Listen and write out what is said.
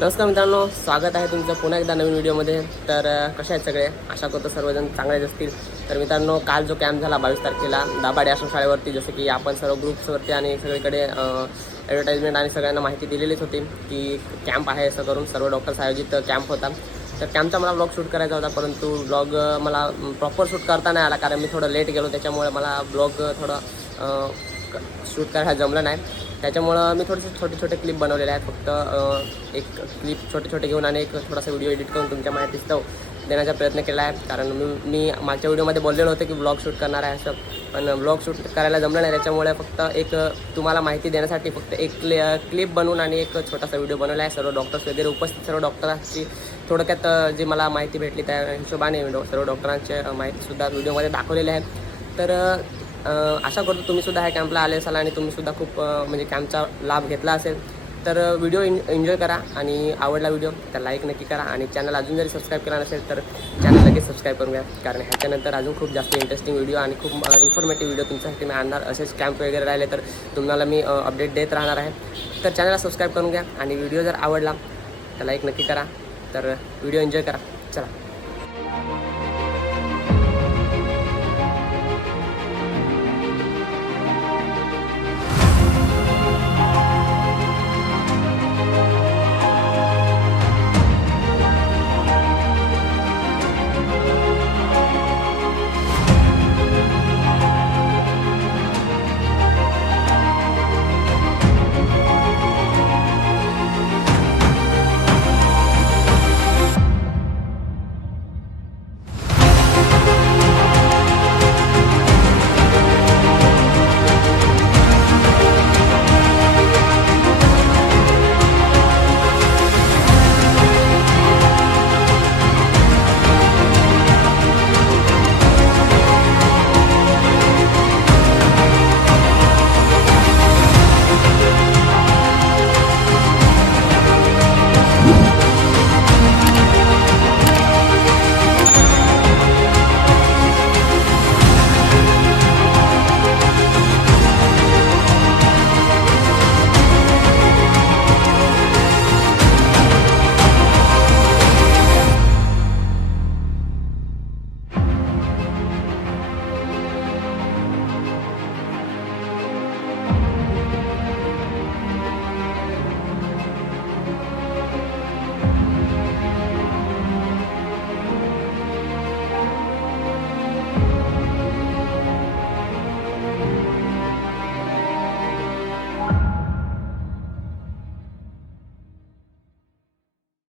नमस्कार मित्रांनो, स्वागत आहे तुमचं पुन्हा एकदा नवीन व्हिडिओमध्ये. तर कसे आहेत सगळे? आशा करतो सर्वजण चांगलेच असतील. तर मित्रांनो, काल जो कॅम्प झाला 22 तारखेला दाभाडे आश्रमशाळेवरती, जसं की आपण सर्व ग्रुप्सवरती आणि सगळीकडे ॲडव्हर्टाईजमेंट आणि सगळ्यांना माहिती दिलेलीच होती की कॅम्प आहे, असं करून सर्व डॉक्टर्स आयोजित कॅम्प होता. तर कॅम्पचा मला ब्लॉग शूट करायचा होता, परंतु ब्लॉग मला प्रॉपर शूट करता नाही आला, कारण मी थोडं लेट गेलो. त्याच्यामुळे मला ब्लॉग थोडं शूट करायला जमलं नाही. त्याच्यामुळं मी थोडेसे छोटे छोटे क्लिप बनवलेले आहेत. फक्त एक क्लिप छोटे छोटे घेऊन आणि एक थोडासा व्हिडिओ एडिट करून तुमच्या माहितीस्तव देण्याचा प्रयत्न केला आहे. कारण मी मागच्या व्हिडिओमध्ये बोललेलो होतो की ब्लॉग शूट करणार आहे असं, पण ब्लॉग शूट करायला जमलं नाही. त्याच्यामुळे फक्त एक तुम्हाला माहिती देण्यासाठी फक्त एक क्लिप बनवून आणि एक छोटासा व्हिडिओ बनवला आहे. सर्व डॉक्टर्स वगैरे उपस्थित सर्व डॉक्टरांची थोडक्यात जी मला माहिती भेटली त्या हिशोबाने सर्व डॉक्टरांची माहितीसुद्धा व्हिडिओमध्ये दाखवलेली आहे. तर आशा करतो तुम्हीसुद्धा ह्या कॅम्पला आले असाल आणि तुम्हीसुद्धा खूप म्हणजे कॅम्पचा लाभ घेतला असेल. तर व्हिडिओ एन्जॉय करा आणि आवडला व्हिडिओ तर लाईक नक्की करा आणि चॅनल अजून जरी सबस्क्राईब केला नसेल तर चॅनल लगेच सबस्क्राईब करून घ्या. कारण ह्याच्यानंतर अजून खूप जास्त इंटरेस्टिंग व्हिडिओ आणि खूप इन्फॉर्मेटिव्ह व्हिडिओ तुमच्यासाठी मी आणणार. असेच कॅम्प वगैरे राहिले तर तुम्हाला मी अपडेट देत राहणार आहे. तर चॅनलला सबस्क्राईब करून घ्या आणि व्हिडिओ जर आवडला तर लाईक नक्की करा. तर व्हिडिओ एन्जॉय करा. चला.